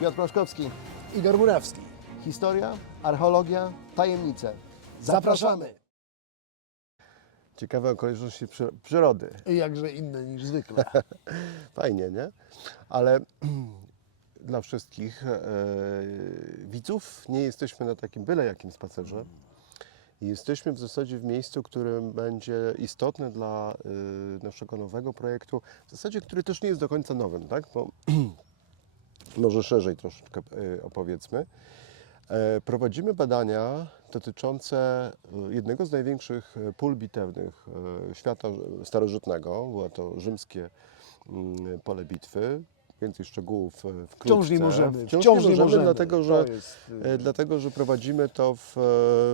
Piotr Plaszkowski. Igor Murawski. Historia, archeologia, tajemnice. Zapraszamy! Ciekawe okoliczności przyrody. I jakże inne niż zwykle. Fajnie, nie? Ale dla wszystkich widzów nie jesteśmy na takim byle jakim spacerze. Jesteśmy w zasadzie w miejscu, które będzie istotne dla naszego nowego projektu. W zasadzie, który też nie jest do końca nowym, tak? Bo może szerzej troszeczkę opowiedzmy. Prowadzimy badania dotyczące jednego z największych pól bitewnych świata starożytnego. Było to rzymskie pole bitwy. Więcej szczegółów wkrótce. Wciąż nie możemy. Wciąż nie możemy, To dlatego że prowadzimy to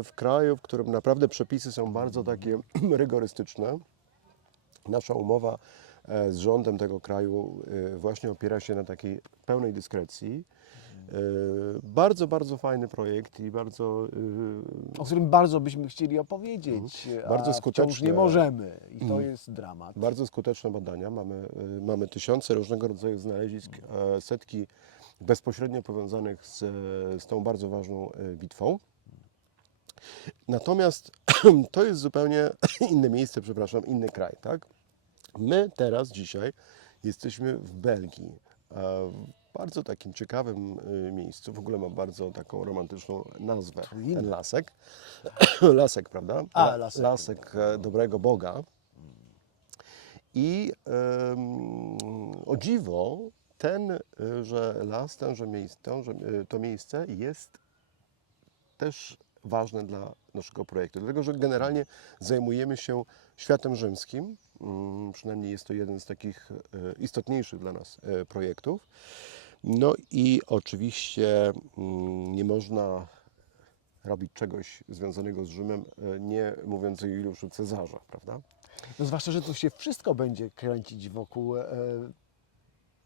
w kraju, w którym naprawdę przepisy są bardzo takie rygorystyczne. Nasza umowa z rządem tego kraju właśnie opiera się na takiej pełnej dyskrecji. Bardzo, bardzo fajny projekt i bardzo... o którym bardzo byśmy chcieli opowiedzieć, Bardzo a skuteczne. wciąż nie możemy. I to jest dramat. Bardzo skuteczne badania. Mamy tysiące różnego rodzaju znalezisk, setki bezpośrednio powiązanych z tą bardzo ważną bitwą. Natomiast to jest zupełnie inne miejsce, przepraszam, inny kraj, tak? My teraz, dzisiaj jesteśmy w Belgii, w bardzo takim ciekawym miejscu. W ogóle ma bardzo taką romantyczną nazwę, ten lasek. Lasek, prawda? Lasek dobrego Boga. I o dziwo, że las, to miejsce jest też ważne dla naszego projektu, dlatego że generalnie zajmujemy się światem rzymskim, przynajmniej jest to jeden z takich istotniejszych dla nas projektów. No i oczywiście nie można robić czegoś związanego z Rzymem, nie mówiąc o Juliuszu Cezarze, prawda? No zwłaszcza, że to się wszystko będzie kręcić wokół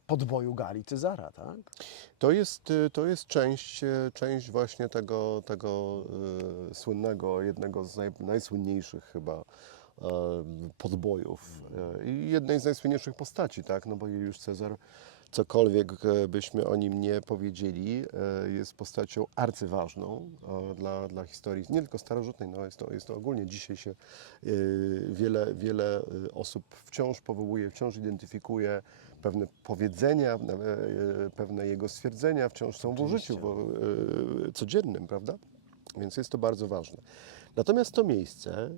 podboju Galii Cezara, tak? To jest część właśnie tego słynnego, jednego z najsłynniejszych chyba podbojów i jednej z najsłynniejszych postaci, tak? No bo Juliusz Cezar, cokolwiek byśmy o nim nie powiedzieli, jest postacią arcyważną dla historii, nie tylko starożytnej, no jest to ogólnie. Dzisiaj się wiele osób wciąż powołuje, wciąż identyfikuje pewne powiedzenia, pewne jego stwierdzenia wciąż są w użyciu codziennym, prawda? Więc jest to bardzo ważne. Natomiast to miejsce,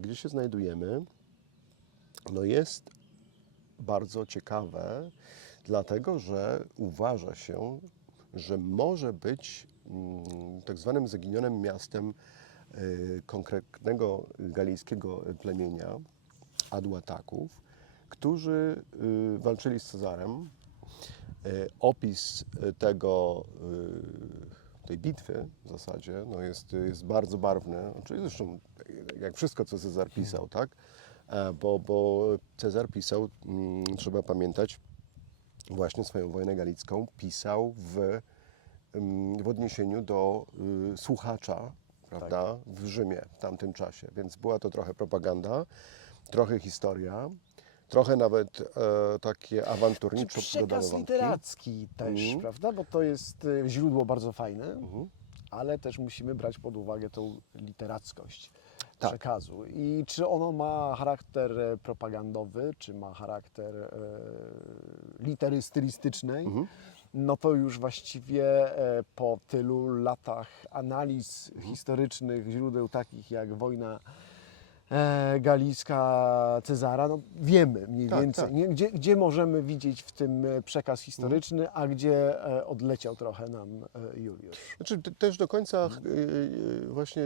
gdzie się znajdujemy, no jest bardzo ciekawe, dlatego że uważa się, że może być tak zwanym zaginionym miastem konkretnego galijskiego plemienia, Aduataków, którzy walczyli z Cezarem. Opis tej bitwy w zasadzie no jest bardzo barwny. Oczywiście zresztą jak wszystko, co Cezar pisał, tak? Bo Cezar pisał, trzeba pamiętać, właśnie swoją wojnę galicką pisał w odniesieniu do słuchacza, prawda, w Rzymie w tamtym czasie. Więc była to trochę propaganda, trochę historia, trochę nawet takie awanturniczo Przekaz wątki. literacki też, prawda? Bo to jest źródło bardzo fajne, ale też musimy brać pod uwagę tą literackość przekazu. I czy ono ma charakter propagandowy, czy ma charakter litery stylistycznej, no to już właściwie po tylu latach analiz historycznych, źródeł takich jak wojna galijska Cezara, no wiemy mniej więcej, nie? Gdzie możemy widzieć w tym przekaz historyczny, a gdzie odleciał trochę nam Juliusz. Znaczy też do końca właśnie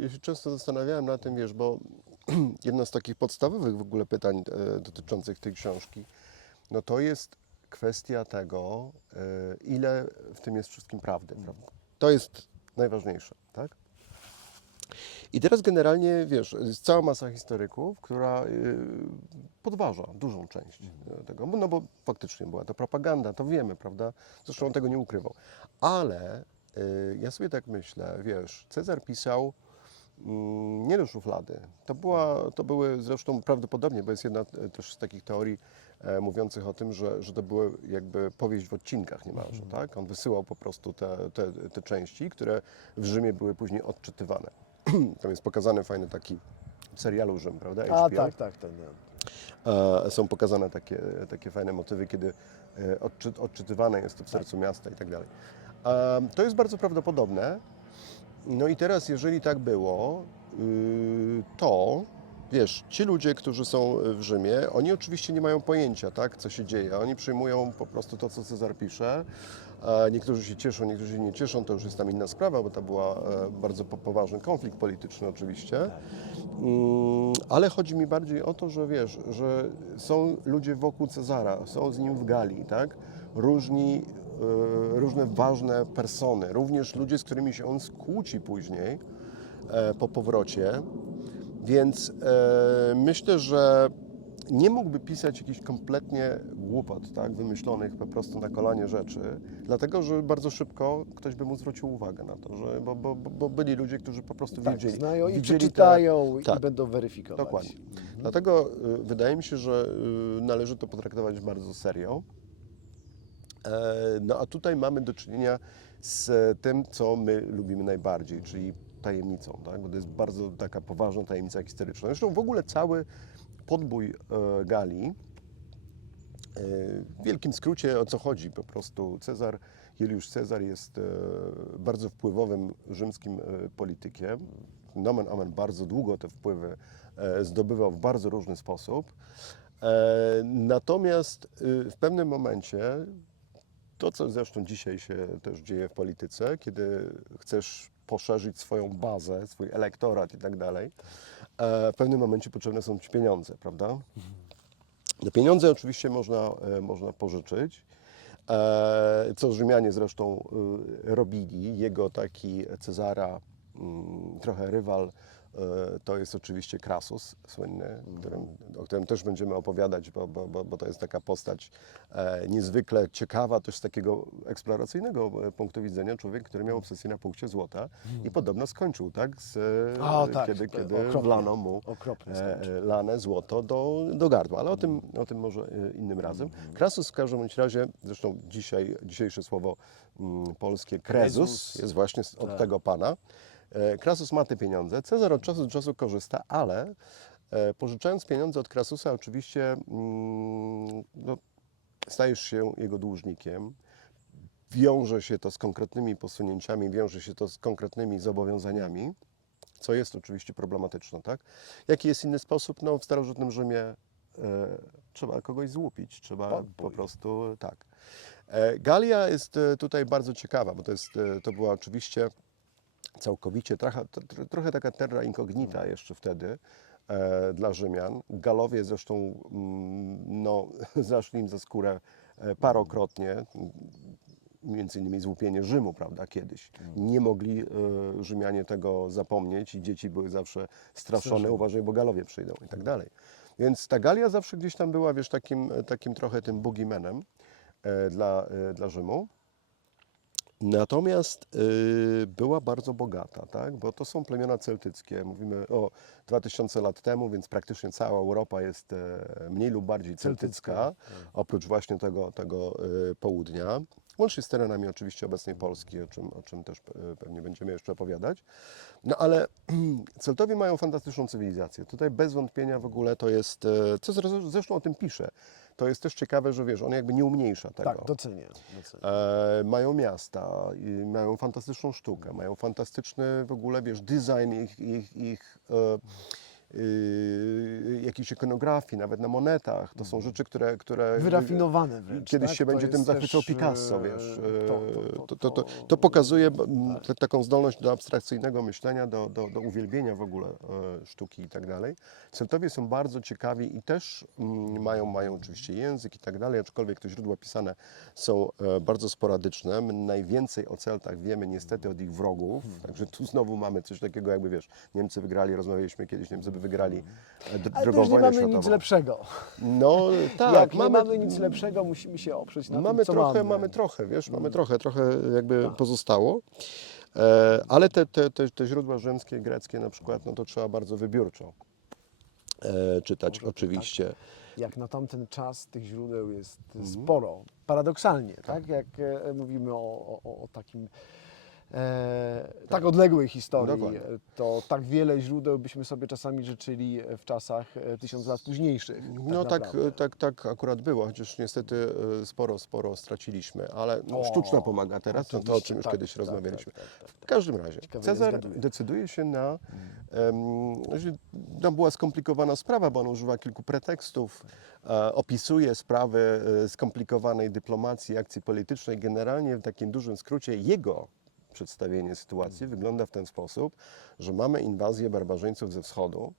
ja się często zastanawiałem na tym, wiesz, bo jedno z takich podstawowych w ogóle pytań dotyczących tej książki, no to jest kwestia tego, ile w tym jest wszystkim prawdy, prawda? To jest najważniejsze, tak? I teraz generalnie, wiesz, jest cała masa historyków, która podważa dużą część tego, no bo faktycznie była to propaganda, to wiemy, prawda? Zresztą on tego nie ukrywał. Ale ja sobie tak myślę, wiesz, Cezar pisał nie do szuflady. To były zresztą prawdopodobnie, bo jest jedna też z takich teorii, mówiących o tym, że to były jakby powieść w odcinkach niemalże, tak? On wysyłał po prostu te części, które w Rzymie były później odczytywane. Tam jest pokazany fajny taki w serialu Rzym, prawda? A HBO. tak, ten. Są pokazane takie fajne motywy, kiedy odczytywane jest to w sercu miasta i tak dalej. To jest bardzo prawdopodobne. No i teraz, jeżeli tak było, to wiesz, ci ludzie, którzy są w Rzymie, oni oczywiście nie mają pojęcia, tak, co się dzieje. Oni przyjmują po prostu to, co Cezar pisze. Niektórzy się cieszą, niektórzy się nie cieszą, to już jest tam inna sprawa, bo to była bardzo poważny konflikt polityczny oczywiście. Ale chodzi mi bardziej o to, że wiesz, że są ludzie wokół Cezara, są z nim w Galii, tak? Różne ważne persony, również ludzie, z którymi się on skłóci później po powrocie. Więc myślę, że nie mógłby pisać jakichś kompletnie głupot, tak, wymyślonych po prostu na kolanie rzeczy, dlatego że bardzo szybko ktoś by mu zwrócił uwagę na to, że, bo byli ludzie, którzy po prostu Znają i widzieli przeczytają i tak, będą weryfikować. dokładnie. Dlatego wydaje mi się, że należy to potraktować bardzo serio. No a tutaj mamy do czynienia z tym, co my lubimy najbardziej, czyli tajemnicą, tak? Bo to jest bardzo taka poważna tajemnica historyczna. Zresztą w ogóle cały podbój Galii, w wielkim skrócie o co chodzi, po prostu Juliusz Cezar jest bardzo wpływowym rzymskim politykiem. Nomen omen bardzo długo te wpływy zdobywał w bardzo różny sposób. Natomiast w pewnym momencie, to co zresztą dzisiaj się też dzieje w polityce, kiedy chcesz poszerzyć swoją bazę, swój elektorat i tak dalej, w pewnym momencie potrzebne są ci pieniądze, prawda? No pieniądze oczywiście można pożyczyć, co Rzymianie zresztą robili. Jego taki Cezara, trochę rywal, to jest oczywiście Krasus słynny, o którym też będziemy opowiadać, bo to jest taka postać niezwykle ciekawa, też z takiego eksploracyjnego punktu widzenia. Człowiek, który miał obsesję na punkcie złota i podobno skończył, tak? Kiedy wlano mu lane złoto do gardła, ale o tym może innym razem. Krasus w każdym bądź razie, zresztą dzisiejsze słowo polskie Krezus jest właśnie od tego pana. Krasus ma te pieniądze, Cezar od czasu do czasu korzysta, ale pożyczając pieniądze od Krasusa oczywiście no, stajesz się jego dłużnikiem, wiąże się to z konkretnymi posunięciami, wiąże się to z konkretnymi zobowiązaniami, co jest oczywiście problematyczne, tak? Jaki jest inny sposób? No w starożytnym Rzymie trzeba kogoś złupić, trzeba po prostu, tak. Galia jest tutaj bardzo ciekawa, bo to była oczywiście całkowicie, trochę taka terra incognita jeszcze wtedy dla Rzymian. Galowie zresztą no, zaszli im za skórę parokrotnie, między innymi złupienie Rzymu, prawda, kiedyś. Nie mogli Rzymianie tego zapomnieć i dzieci były zawsze straszone, uważaj, bo Galowie przyjdą i tak dalej. Więc ta Galia zawsze gdzieś tam była, wiesz, takim trochę tym boogeymanem dla Rzymu. Natomiast była bardzo bogata, tak? Bo to są plemiona celtyckie. Mówimy o 2000 lat temu, więc praktycznie cała Europa jest mniej lub bardziej celtycka, oprócz właśnie tego południa. Łącznie z terenami oczywiście obecnej Polski, o czym też pewnie będziemy jeszcze opowiadać. No ale Celtowie mają fantastyczną cywilizację. Tutaj bez wątpienia w ogóle to jest, co zresztą o tym pisze. To jest też ciekawe, że wiesz, on jakby nie umniejsza tego. Tak, docenię. Mają miasta, mają fantastyczną sztukę, mają fantastyczny w ogóle, wiesz, design ich jakiejś ikonografii, nawet na monetach. To są rzeczy, które wyrafinowane wręcz. Kiedyś tak? się będzie tym zachwycał Picasso, wiesz. To tak. pokazuje taką zdolność do abstrakcyjnego myślenia, do uwielbienia w ogóle sztuki i tak dalej. Celtowie są bardzo ciekawi i też mają oczywiście język i tak dalej, aczkolwiek te źródła pisane są bardzo sporadyczne. My najwięcej o Celtach wiemy niestety od ich wrogów, także tu znowu mamy coś takiego, jakby wiesz, Niemcy wygrali, rozmawialiśmy kiedyś, Niemcy by wygrali Ale drugą też nie wojnę mamy światową. nic lepszego. No tak, Jak nie mamy nic lepszego, musimy się oprzeć na tym, co mamy. Mamy trochę, wiesz, mamy trochę jakby pozostało. Ale te źródła rzymskie, greckie na przykład, no to trzeba bardzo wybiórczo czytać oczywiście. Jak na tamten czas tych źródeł jest sporo. Paradoksalnie, tak? Jak mówimy o takim tak odległej historii, Dokładnie. to tak wiele źródeł byśmy sobie czasami życzyli w czasach 1000 lat późniejszych. No tak, naprawdę. tak akurat było, chociaż niestety sporo straciliśmy, ale no, sztuczna pomaga teraz, to o oczywiście, czym już tak, kiedyś tak, rozmawialiśmy. tak. W każdym razie, Ciekawe, Cezar nie zgaduję. decyduje się na, tam była skomplikowana sprawa, bo on używa kilku pretekstów, opisuje sprawy skomplikowanej dyplomacji, akcji politycznej. Generalnie w takim dużym skrócie jego przedstawienie sytuacji wygląda w ten sposób, że mamy inwazję barbarzyńców ze wschodu,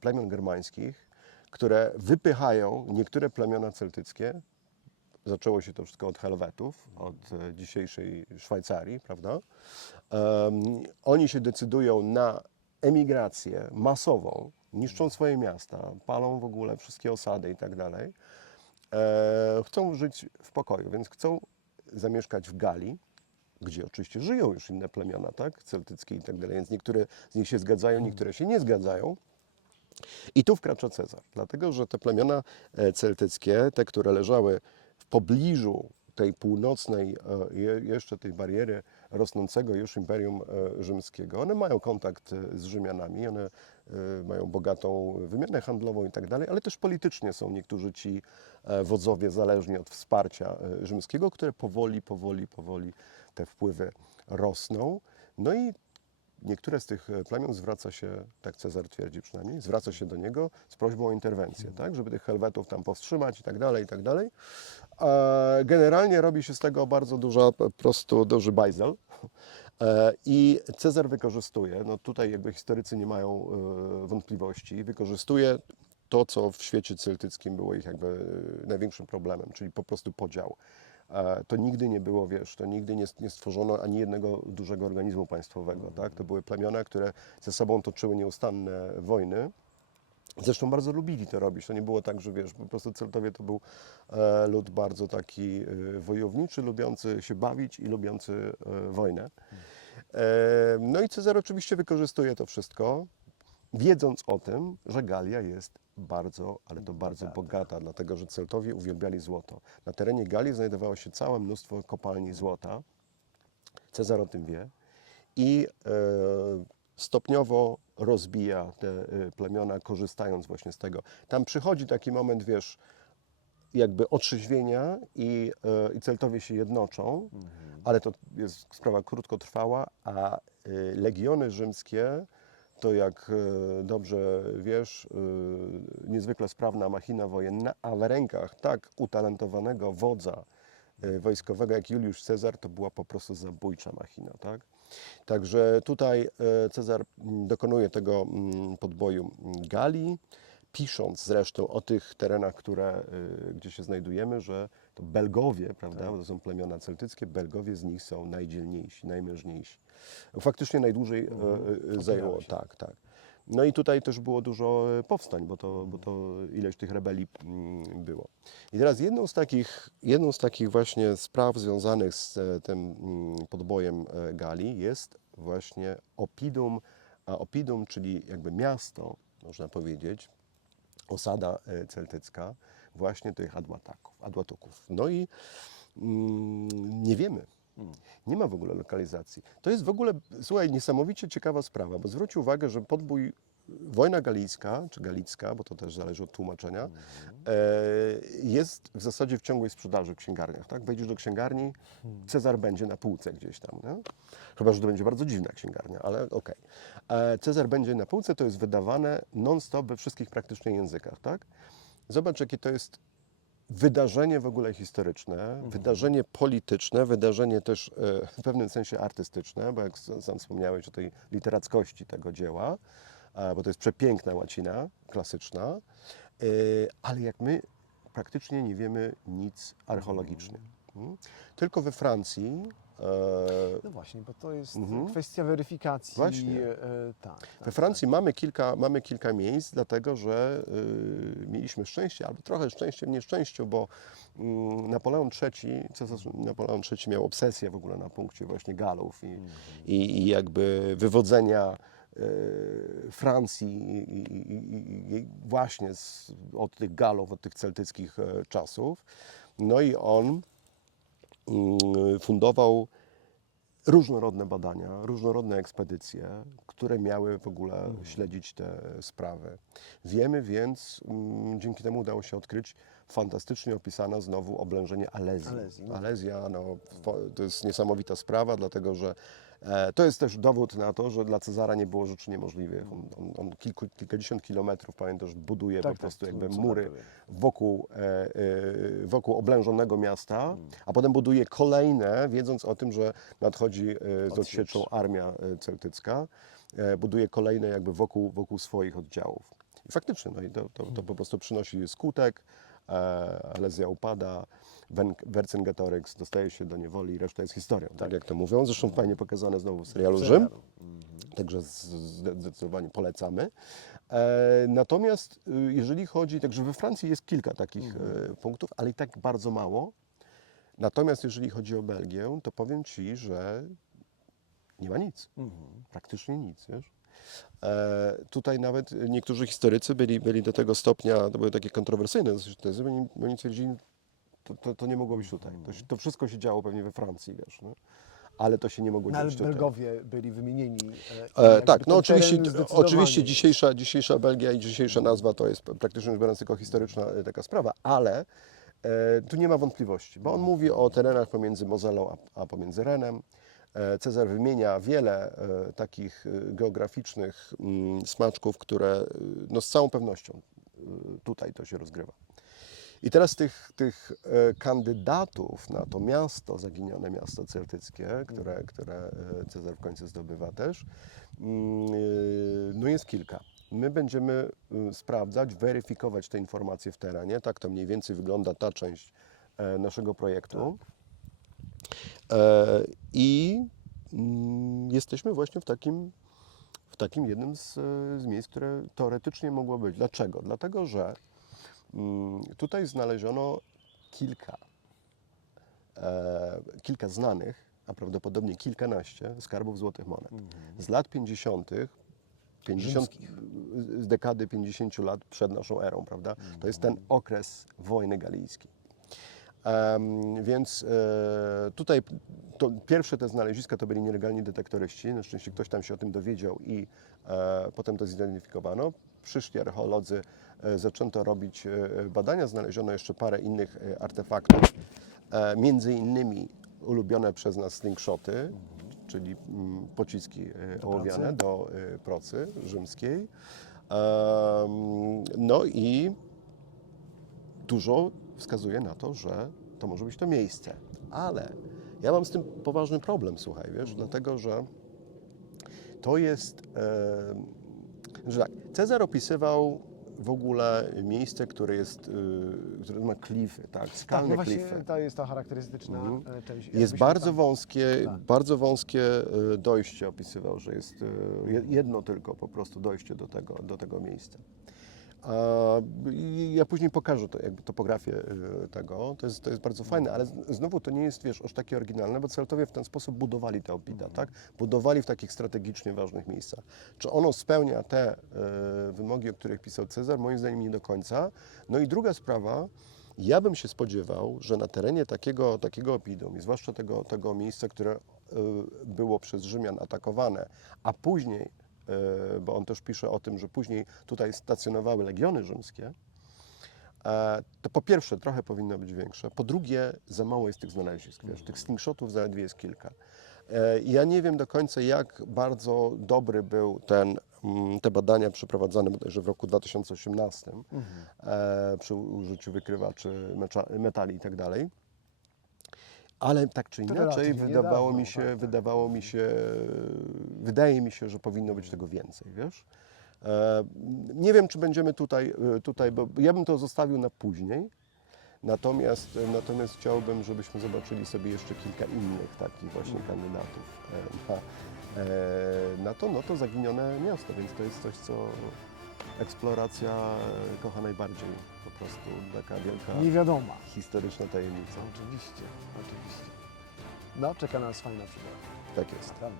plemion germańskich, które wypychają niektóre plemiona celtyckie. Zaczęło się to wszystko od Helwetów, od dzisiejszej Szwajcarii, prawda? Oni się decydują na emigrację masową, niszczą swoje miasta, palą w ogóle wszystkie osady i tak dalej. Chcą żyć w pokoju, więc chcą zamieszkać w Galii, gdzie oczywiście żyją już inne plemiona, tak? Celtyckie i tak dalej, więc niektóre z nich się zgadzają, niektóre się nie zgadzają. I tu wkracza Cezar, dlatego że te plemiona celtyckie, te, które leżały w pobliżu tej północnej, jeszcze tej bariery rosnącego już Imperium Rzymskiego, one mają kontakt z Rzymianami, one mają bogatą wymianę handlową i tak dalej, ale też politycznie są niektórzy ci wodzowie zależni od wsparcia rzymskiego, które powoli te wpływy rosną. No i niektóre z tych plemion zwraca się, tak Cezar twierdzi przynajmniej, zwraca się do niego z prośbą o interwencję, tak, żeby tych Helwetów tam powstrzymać i tak dalej, i tak dalej. Generalnie robi się z tego bardzo po prostu duży bajzel. I Cezar wykorzystuje, no tutaj jakby historycy nie mają wątpliwości, wykorzystuje to, co w świecie celtyckim było ich jakby największym problemem, czyli po prostu podział. To nigdy nie było, wiesz, to nigdy nie stworzono ani jednego dużego organizmu państwowego, tak? To były plemiona, które ze sobą toczyły nieustanne wojny. Zresztą bardzo lubili to robić. To nie było tak, że wiesz, po prostu Celtowie to był lud bardzo taki wojowniczy, lubiący się bawić i lubiący wojnę. No i Cezar oczywiście wykorzystuje to wszystko, wiedząc o tym, że Galia jest bardzo, ale to bardzo bogata, dlatego że Celtowie uwielbiali złoto. Na terenie Galii znajdowało się całe mnóstwo kopalni złota. Cezar o tym wie i stopniowo rozbija te plemiona, korzystając właśnie z tego. Tam przychodzi taki moment, wiesz, jakby otrzeźwienia i Celtowie się jednoczą, ale to jest sprawa krótkotrwała, a legiony rzymskie, to jak dobrze wiesz, niezwykle sprawna machina wojenna, a w rękach tak utalentowanego wodza wojskowego jak Juliusz Cezar, to była po prostu zabójcza machina, tak? Także tutaj Cezar dokonuje tego podboju Galii, pisząc zresztą o tych terenach, gdzie się znajdujemy, że to Belgowie, prawda, bo to są plemiona celtyckie, Belgowie z nich są najdzielniejsi, najmężniejsi. Faktycznie najdłużej zajęło, tak. No i tutaj też było dużo powstań, bo to ileś tych rebelii było. I teraz jedną z takich właśnie spraw związanych z tym podbojem Galii jest właśnie Oppidum, a Oppidum, czyli jakby miasto, można powiedzieć, osada celtycka właśnie tych Adłatuków. No i nie wiemy. Nie ma w ogóle lokalizacji. To jest w ogóle, słuchaj, niesamowicie ciekawa sprawa, bo zwróć uwagę, że wojna galijska, czy galicka, bo to też zależy od tłumaczenia, jest w zasadzie w ciągłej sprzedaży w księgarniach. Tak? Wejdziesz do księgarni, Cezar będzie na półce gdzieś tam. Nie? Chyba że to będzie bardzo dziwna księgarnia, ale okej. Cezar będzie na półce, to jest wydawane non-stop we wszystkich praktycznie językach. Tak? Zobacz, jakie to jest wydarzenie w ogóle historyczne, wydarzenie polityczne, wydarzenie też w pewnym sensie artystyczne, bo jak sam wspomniałeś o tej literackości tego dzieła, bo to jest przepiękna łacina klasyczna, ale jak my praktycznie nie wiemy nic archeologicznie. Tylko we Francji. No właśnie, bo to jest kwestia weryfikacji. Właśnie. Tak, We Francji mamy kilka miejsc, dlatego że mieliśmy szczęście, albo trochę szczęście w nieszczęściu, bo Cezar Napoleon III miał obsesję w ogóle na punkcie właśnie Galów i jakby wywodzenia Francji i właśnie od tych Galów, od tych celtyckich czasów. No i on fundował różnorodne badania, różnorodne ekspedycje, które miały w ogóle śledzić te sprawy. Wiemy więc, dzięki temu udało się odkryć fantastycznie opisane znowu oblężenie Alezji. Alezja, to jest niesamowita sprawa, dlatego że to jest też dowód na to, że dla Cezara nie było rzeczy niemożliwych. On kilkadziesiąt kilometrów, pamiętasz, buduje po prostu jakby mury wokół oblężonego miasta, a potem buduje kolejne, wiedząc o tym, że nadchodzi z odsieczą armia celtycka, buduje kolejne jakby wokół swoich oddziałów. I faktycznie, no i to po prostu przynosi skutek, Alezja upada, Vercingetorix dostaje się do niewoli, reszta jest historią, tak jak to mówią. Zresztą fajnie pokazane znowu w serialu Rzym, także zdecydowanie polecamy. Natomiast jeżeli chodzi, także we Francji jest kilka takich punktów, ale i tak bardzo mało. Natomiast jeżeli chodzi o Belgię, to powiem Ci, że nie ma nic, praktycznie nic, wiesz. Tutaj nawet niektórzy historycy byli do tego stopnia, to były takie kontrowersyjne dosyć tezy, bo oni twierdzili, to nie mogło być tutaj. To wszystko się działo pewnie we Francji, wiesz, no? Ale to się nie mogło No, ale dziać tutaj. Belgowie byli wymienieni. Tak, no oczywiście zdecydowanie dzisiejsza Belgia i dzisiejsza nazwa to jest praktycznie rzecz biorąc tylko historyczna taka sprawa, ale tu nie ma wątpliwości, bo on mówi o terenach pomiędzy Mozelą a pomiędzy Renem. Cezar wymienia wiele takich geograficznych smaczków, które no, z całą pewnością tutaj to się rozgrywa. I teraz tych kandydatów na to miasto, zaginione miasto celtyckie, które Cezar w końcu zdobywa też, no jest kilka. My będziemy sprawdzać, weryfikować te informacje w terenie. Tak to mniej więcej wygląda ta część naszego projektu. I jesteśmy właśnie w takim jednym z miejsc, które teoretycznie mogło być. Dlaczego? Dlatego, że tutaj znaleziono kilka znanych, a prawdopodobnie kilkanaście skarbów złotych monet. Z lat 50., z dekady 50 lat przed naszą erą, prawda? To jest ten okres wojny galijskiej. Więc tutaj pierwsze te znaleziska to byli nielegalni detektoryści. Na szczęście ktoś tam się o tym dowiedział i potem to zidentyfikowano. Przyszli archeolodzy, zaczęto robić badania, znaleziono jeszcze parę innych artefaktów, między innymi ulubione przez nas slingshoty, czyli pociski ołowiane do procy rzymskiej. No i dużo wskazuje na to, że to może być to miejsce. Ale ja mam z tym poważny problem, słuchaj, wiesz, dlatego że to jest, że tak, Cezar opisywał w ogóle miejsce, które ma klify, tak, skalne no klify. właśnie, to jest ta charakterystyczna część. Jest bardzo wąskie dojście opisywał, że jest jedno tylko po prostu dojście do tego miejsca. Ja później pokażę jakby topografię tego, to jest bardzo fajne, ale znowu to nie jest, wiesz, aż takie oryginalne, bo Celtowie w ten sposób budowali te Oppida, tak? Budowali w takich strategicznie ważnych miejscach. Czy ono spełnia te wymogi, o których pisał Cezar? Moim zdaniem nie do końca. No i druga sprawa, ja bym się spodziewał, że na terenie takiego Oppidum i zwłaszcza tego miejsca, które było przez Rzymian atakowane, a później bo on też pisze o tym, że później tutaj stacjonowały legiony rzymskie, to po pierwsze trochę powinno być większe, po drugie za mało jest tych znalezisk, wiesz, tych slingshotów zaledwie jest kilka. Ja nie wiem do końca, jak bardzo dobry był te badania przeprowadzane bodajże w roku 2018 przy użyciu wykrywaczy metali i tak dalej. Ale tak czy inaczej wydaje mi się, że powinno być tego więcej, wiesz? Nie wiem, czy będziemy tutaj, bo ja bym to zostawił na później, natomiast chciałbym, żebyśmy zobaczyli sobie jeszcze kilka innych takich właśnie kandydatów na to, no to zaginione miasto, więc to jest coś, co eksploracja kocha najbardziej, po prostu taka wielka niewiadoma historyczna tajemnica. Oczywiście. No, czeka nas fajna przygoda. Tak jest. Naprawdę.